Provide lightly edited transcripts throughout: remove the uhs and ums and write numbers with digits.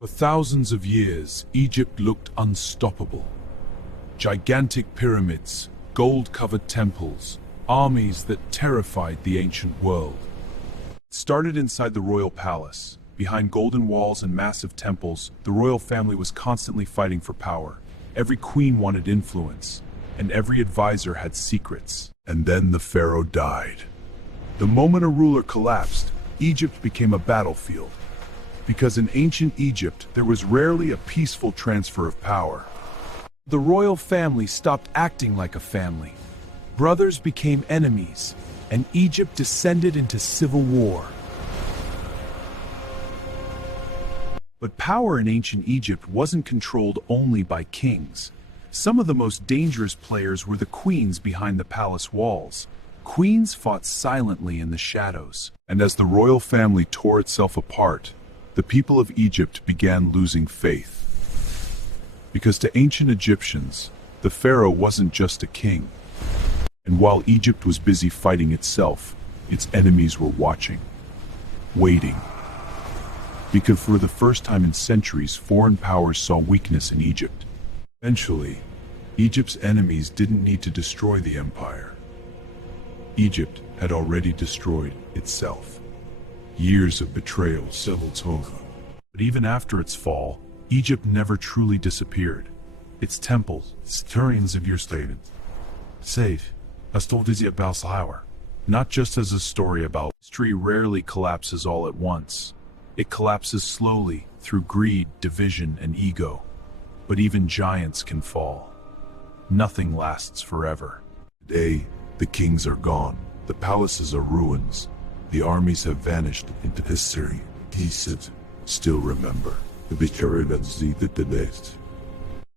For thousands of years, Egypt looked unstoppable. Gigantic pyramids, gold-covered temples, armies that terrified the ancient world. It started inside the royal palace. Behind golden walls and massive temples, the royal family was constantly fighting for power. Every queen wanted influence, and every advisor had secrets. And then the pharaoh died. The moment a ruler collapsed, Egypt became a battlefield. Because in ancient Egypt, there was rarely a peaceful transfer of power. The royal family stopped acting like a family. Brothers became enemies, and Egypt descended into civil war. But power in ancient Egypt wasn't controlled only by kings. Some of the most dangerous players were the queens behind the palace walls. Queens fought silently in the shadows. And as the royal family tore itself apart, the people of Egypt began losing faith. Because to ancient Egyptians, the pharaoh wasn't just a king. And while Egypt was busy fighting itself, its enemies were watching, waiting. Because for the first time in centuries, foreign powers saw weakness in Egypt. Eventually, Egypt's enemies didn't need to destroy the empire. Egypt had already destroyed itself. Years of betrayal, civil war. But even after its fall, Egypt never truly disappeared. Its temples, historians of years stated, safe, a story about power. Not just as a story about history rarely collapses all at once. It collapses slowly through greed, division, and ego. But even giants can fall. Nothing lasts forever. Today, the kings are gone. The palaces are ruins. The armies have vanished into history. He said, still remember, the betrayal that the best.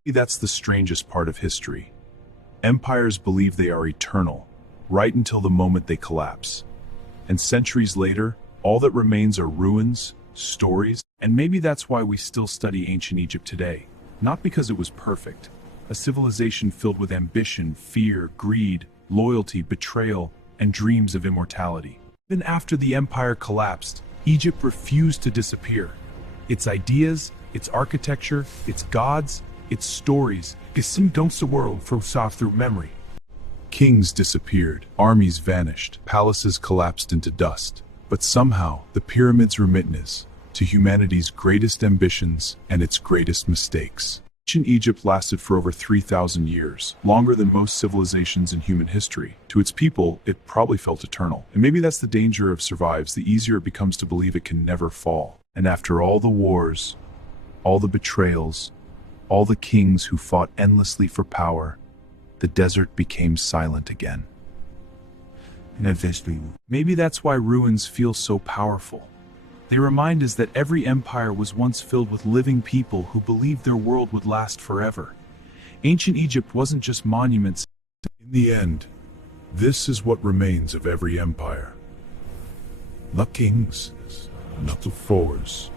That's the strangest part of history. Empires believe they are eternal, right until the moment they collapse. And centuries later, all that remains are ruins, stories, and maybe that's why we still study ancient Egypt today. Not because it was perfect. A civilization filled with ambition, fear, greed, loyalty, betrayal, and dreams of immortality. Even after the empire collapsed, Egypt refused to disappear. Its ideas, its architecture, its gods, its stories, don't the world through memory. Kings disappeared, armies vanished, palaces collapsed into dust. But somehow, the pyramids were witness to humanity's greatest ambitions and its greatest mistakes. Ancient Egypt lasted for over 3,000 years, longer than most civilizations in human history. To its people, it probably felt eternal. And maybe that's the danger of survives, the easier it becomes to believe it can never fall. And after all the wars, all the betrayals, all the kings who fought endlessly for power, the desert became silent again. Maybe that's why ruins feel so powerful. They remind us that every empire was once filled with living people who believed their world would last forever. Ancient Egypt wasn't just monuments. In the end, this is what remains of every empire. Not kings, not the pharaohs,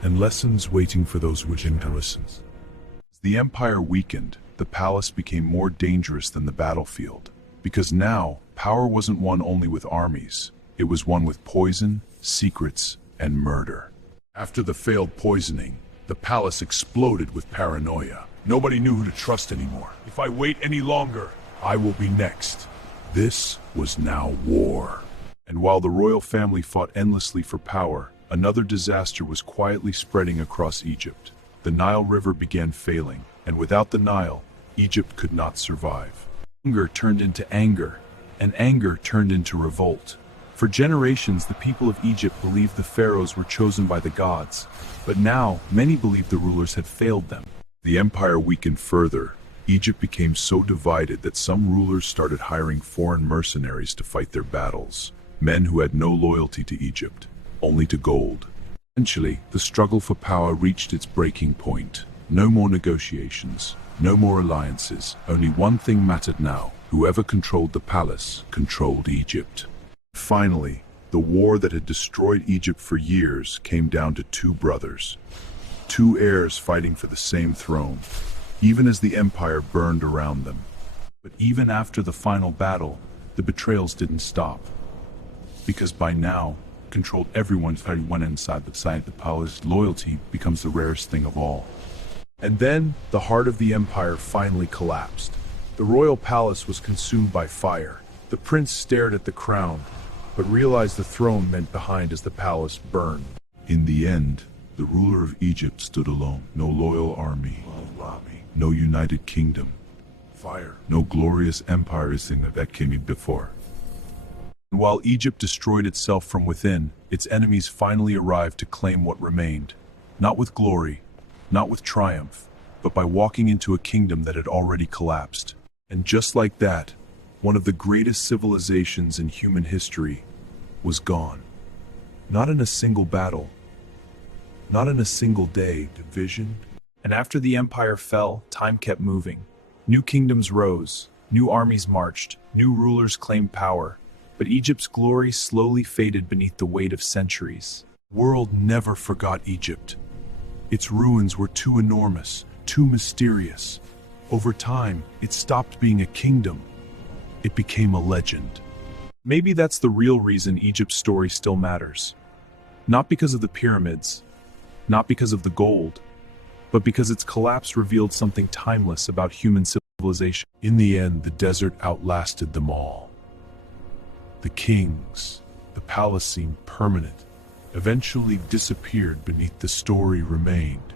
and lessons waiting for those who can listen. As the empire weakened, the palace became more dangerous than the battlefield. Because now, power wasn't won only with armies. It was won with poison, secrets, and murder. After the failed poisoning, the palace exploded with paranoia. Nobody knew who to trust anymore. If I wait any longer, I will be next. This was now war. And while the royal family fought endlessly for power, another disaster was quietly spreading across Egypt. The Nile River began failing, and without the Nile, Egypt could not survive. Hunger turned into anger, and anger turned into revolt. For generations, the people of Egypt believed the pharaohs were chosen by the gods, but now many believed the rulers had failed them. The empire weakened further. Egypt became so divided that some rulers started hiring foreign mercenaries to fight their battles, men who had no loyalty to Egypt, only to gold. Eventually, the struggle for power reached its breaking point. No more negotiations, no more alliances. Only one thing mattered now. Whoever controlled the palace controlled Egypt. Finally, the war that had destroyed Egypt for years came down to two brothers, two heirs fighting for the same throne, even as the empire burned around them. But even after the final battle, the betrayals didn't stop. Because by now, controlled everyone who went inside the palace. Loyalty becomes the rarest thing of all. And then, the heart of the empire finally collapsed. The royal palace was consumed by fire. The prince stared at the crown, but realized the throne meant behind as the palace burned. In the end, the ruler of Egypt stood alone. No loyal army, no united kingdom, fire, no glorious empire that came before. And while Egypt destroyed itself from within, its enemies finally arrived to claim what remained. Not with glory, not with triumph, but by walking into a kingdom that had already collapsed. And just like that, one of the greatest civilizations in human history was gone. Not in a single battle, not in a single day, division. And after the empire fell, time kept moving. New kingdoms rose, new armies marched, new rulers claimed power. But Egypt's glory slowly faded beneath the weight of centuries. The world never forgot Egypt. Its ruins were too enormous, too mysterious. Over time, it stopped being a kingdom. It became a legend. Maybe that's the real reason Egypt's story still matters. Not because of the pyramids, not because of the gold, but because its collapse revealed something timeless about human civilization. In the end, the desert outlasted them all. The kings, the palace seemed permanent, eventually disappeared beneath the story remained.